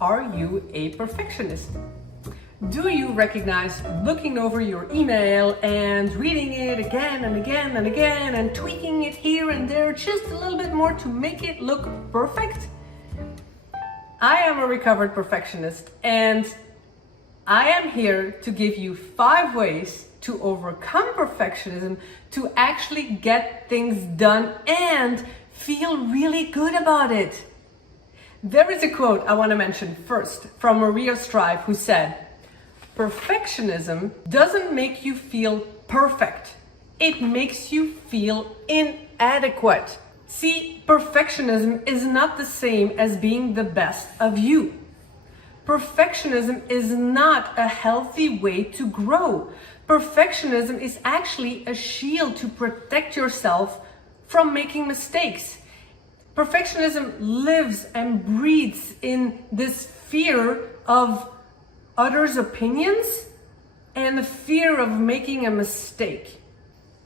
Are you a perfectionist? Do you recognize looking over your email and reading it again and again and again and tweaking it here and there just a little bit more to make it look perfect? I am a recovered perfectionist, and I am here to give you 5 ways to overcome perfectionism, to actually get things done and feel really good about it. There is a quote I want to mention first from Maria Strive, who said, "Perfectionism doesn't make you feel perfect. It makes you feel inadequate." See, perfectionism is not the same as being the best of you. Perfectionism is not a healthy way to grow. Perfectionism is actually a shield to protect yourself from making mistakes. Perfectionism lives and breathes in this fear of others' opinions and the fear of making a mistake.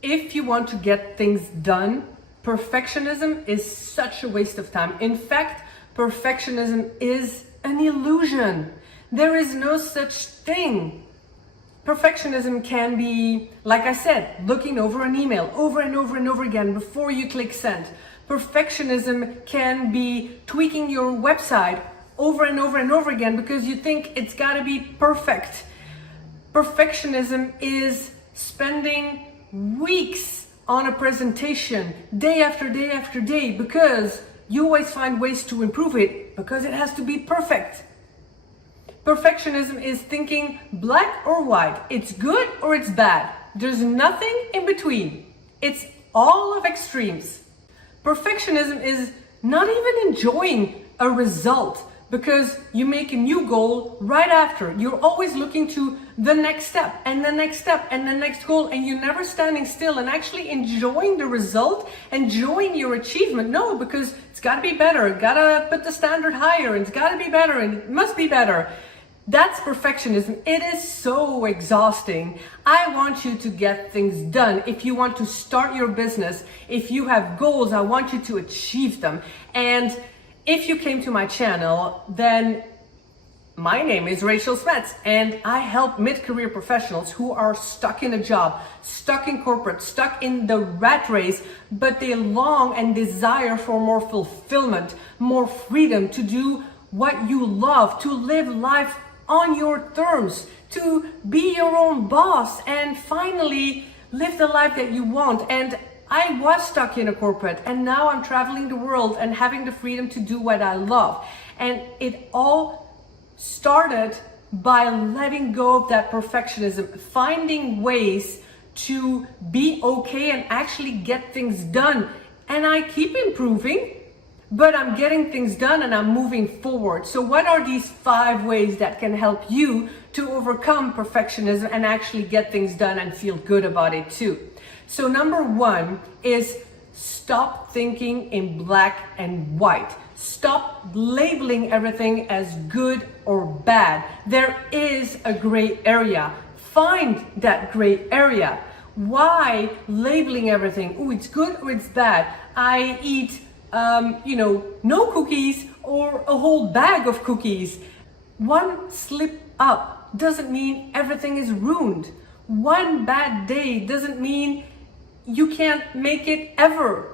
If you want to get things done, perfectionism is such a waste of time. In fact, perfectionism is an illusion. There is no such thing. Perfectionism can be, like I said, looking over an email over and over and over again before you click send. Perfectionism can be tweaking your website over and over and over again because you think it's got to be perfect. Perfectionism is spending weeks on a presentation day after day after day because you always find ways to improve it because it has to be perfect. Perfectionism is thinking black or white. It's good or it's bad. There's nothing in between. It's all of extremes. Perfectionism is not even enjoying a result because you make a new goal right after. You're always looking to the next step and the next step and the next goal, and you're never standing still and actually enjoying the result, enjoying your achievement. No, because it's got to be better. Got to put the standard higher, and it's got to be better, and it must be better. That's perfectionism. It is so exhausting. I want you to get things done. If you want to start your business, if you have goals, I want you to achieve them. And if you came to my channel, then my name is Rachel Smets, and I help mid-career professionals who are stuck in a job, stuck in corporate, stuck in the rat race, but they long and desire for more fulfillment, more freedom to do what you love, to live life on your terms, to be your own boss, and finally live the life that you want. And I was stuck in a corporate, and now I'm traveling the world and having the freedom to do what I love. And it all started by letting go of that perfectionism, finding ways to be okay and actually get things done. And I keep improving, but I'm getting things done and I'm moving forward. So what are these 5 ways that can help you to overcome perfectionism and actually get things done and feel good about it too? So number 1 is stop thinking in black and white. Stop labeling everything as good or bad. There is a gray area. Find that gray area. Why labeling everything? Oh, it's good or it's bad. I eat no cookies or a whole bag of cookies. One slip up doesn't mean everything is ruined. One bad day doesn't mean you can't make it ever.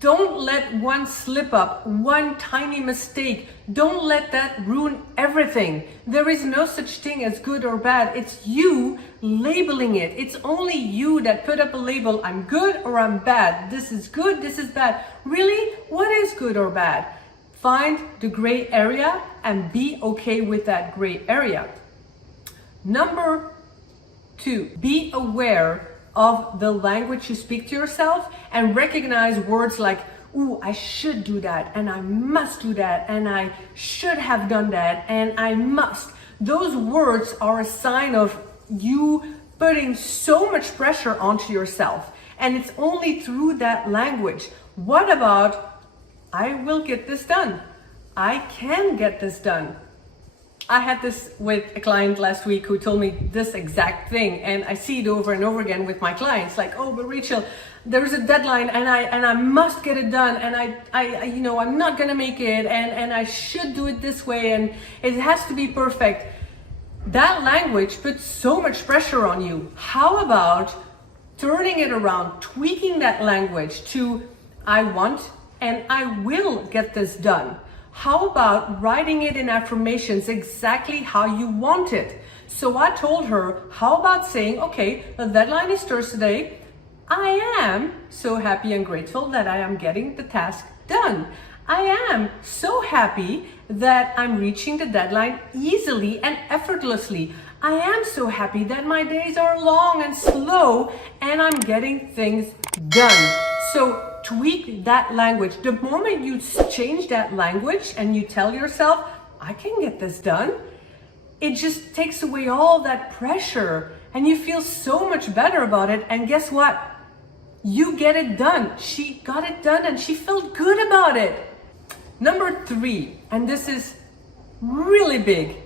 Don't let one slip up, one tiny mistake, don't let that ruin everything. There is no such thing as good or bad. It's you labeling it. It's only you that put up a label, I'm good or I'm bad. This is good, this is bad. Really? What is good or bad? Find the gray area and be okay with that gray area. Number 2, be aware of the language you speak to yourself and recognize words like, ooh, I should do that, and I must do that, and I should have done that, and I must. Those words are a sign of you putting so much pressure onto yourself, and it's only through that language. What about, I will get this done. I can get this done. I had this with a client last week who told me this exact thing, and I see it over and over again with my clients. Like, oh, but Rachel, there's a deadline, and I must get it done, and I'm not gonna make it, and I should do it this way, and it has to be perfect. That language puts so much pressure on you. How about turning it around, tweaking that language to I want and I will get this done? How about writing it in affirmations exactly how you want it? So I told her, how about saying, okay, the deadline is Thursday. I am so happy and grateful that I am getting the task done. I am so happy that I'm reaching the deadline easily and effortlessly. I am so happy that my days are long and slow and I'm getting things done. So tweak that language. The moment you change that language and you tell yourself, I can get this done, it just takes away all that pressure and you feel so much better about it. And guess what? You get it done. She got it done and she felt good about it. Number 3, and this is really big,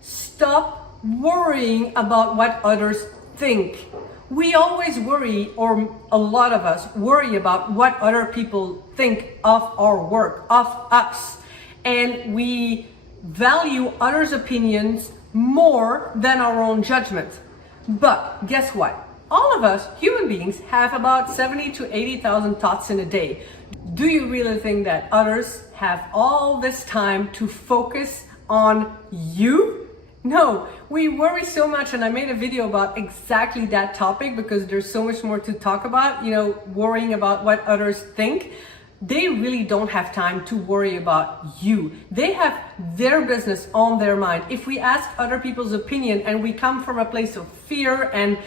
stop worrying about what others think. We always worry, or a lot of us worry about what other people think of our work, of us. And we value others' opinions more than our own judgment. But guess what? All of us, human beings, have about 70 to 80,000 thoughts in a day. Do you really think that others have all this time to focus on you? No, we worry so much, and I made a video about exactly that topic because there's so much more to talk about, worrying about what others think. They really don't have time to worry about you. They have their business on their mind. If we ask other people's opinion and we come from a place of fear and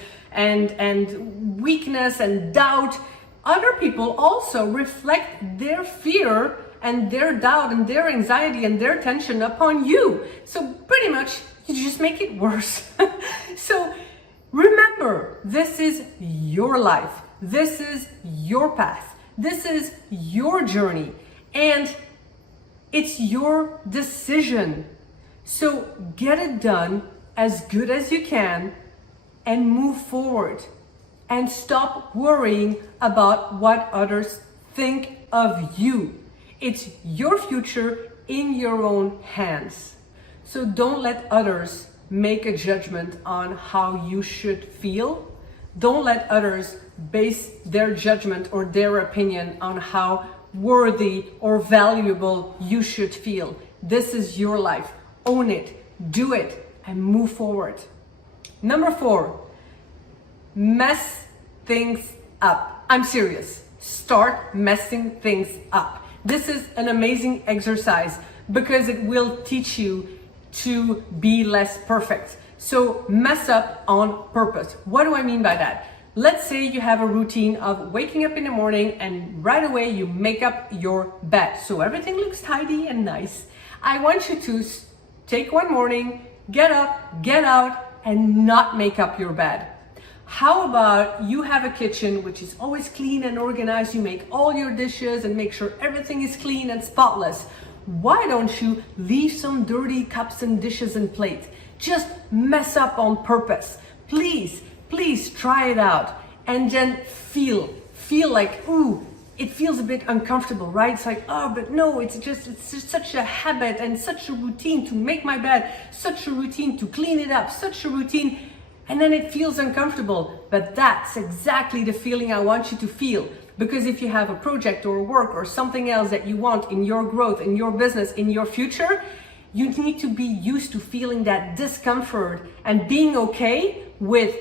weakness and doubt, other people also reflect their fear and their doubt and their anxiety and their tension upon you. So pretty much you just make it worse. So remember, this is your life. This is your path. This is your journey. And it's your decision. So get it done as good as you can and move forward. And stop worrying about what others think of you. It's your future in your own hands. So don't let others make a judgment on how you should feel. Don't let others base their judgment or their opinion on how worthy or valuable you should feel. This is your life. Own it, do it, and move forward. Number 4, mess things up. I'm serious. Start messing things up. This is an amazing exercise because it will teach you to be less perfect. So mess up on purpose. What do I mean by that? Let's say you have a routine of waking up in the morning and right away you make up your bed. So everything looks tidy and nice. I want you to take one morning, get up, get out, and not make up your bed. How about you have a kitchen which is always clean and organized, you make all your dishes and make sure everything is clean and spotless. Why don't you leave some dirty cups and dishes and plates? Just mess up on purpose. Please try it out and then feel like, ooh, it feels a bit uncomfortable, right? It's like, oh, but no, it's just such a habit and such a routine to make my bed, such a routine to clean it up, such a routine. And then it feels uncomfortable, but that's exactly the feeling I want you to feel. Because if you have a project or work or something else that you want in your growth, in your business, in your future, you need to be used to feeling that discomfort and being okay with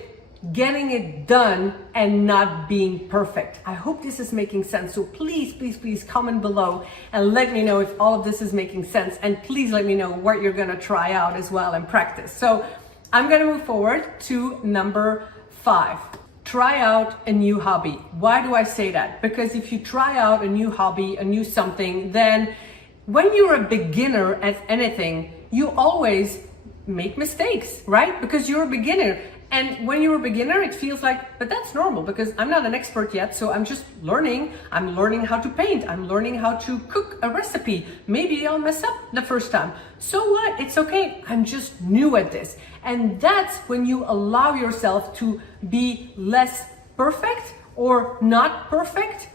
getting it done and not being perfect. I hope this is making sense. So please comment below and let me know if all of this is making sense. And please let me know what you're gonna try out as well and practice. So I'm gonna move forward to number 5. Try out a new hobby. Why do I say that? Because if you try out a new hobby, a new something, then when you're a beginner at anything, you always make mistakes, right? Because you're a beginner. And when you're a beginner, it feels like, but that's normal because I'm not an expert yet, so I'm just learning. I'm learning how to paint. I'm learning how to cook a recipe. Maybe I'll mess up the first time. So what? It's okay. I'm just new at this. And that's when you allow yourself to be less perfect or not perfect,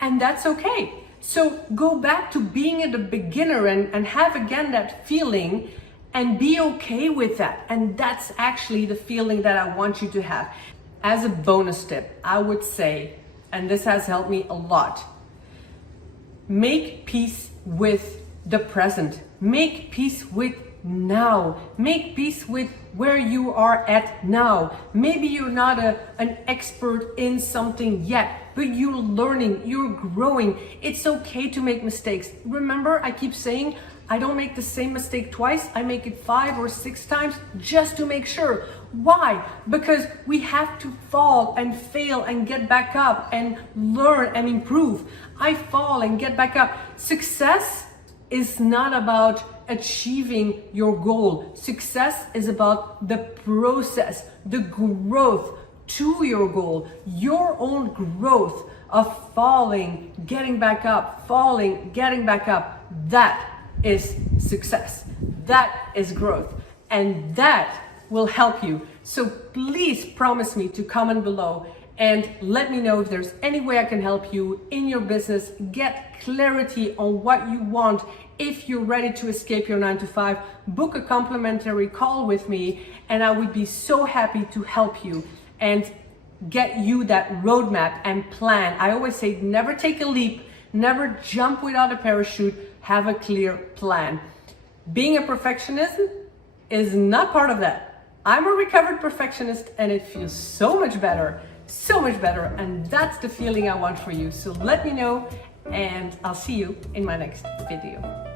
and that's okay. So go back to being a beginner and have again that feeling and be okay with that. And that's actually the feeling that I want you to have. As a bonus tip, I would say, and this has helped me a lot, make peace with the present. Make peace with now. Make peace with where you are at now. Maybe you're not an expert in something yet, but you're learning, you're growing. It's okay to make mistakes. Remember, I keep saying, I don't make the same mistake twice. I make it 5 or 6 times just to make sure. Why? Because we have to fall and fail and get back up and learn and improve. I fall and get back up. Success is not about achieving your goal. Success is about the process, the growth to your goal, your own growth of falling, getting back up, falling, getting back up. That is success. That is growth. And that will help you. So please promise me to comment below and let me know if there's any way I can help you in your business. Get clarity on what you want. If you're ready to escape your 9-to-5, book a complimentary call with me and I would be so happy to help you and get you that roadmap and plan. I always say never take a leap, never jump without a parachute, have a clear plan. Being a perfectionist is not part of that. I'm a recovered perfectionist and it feels so much better, and that's the feeling I want for you. So let me know and I'll see you in my next video.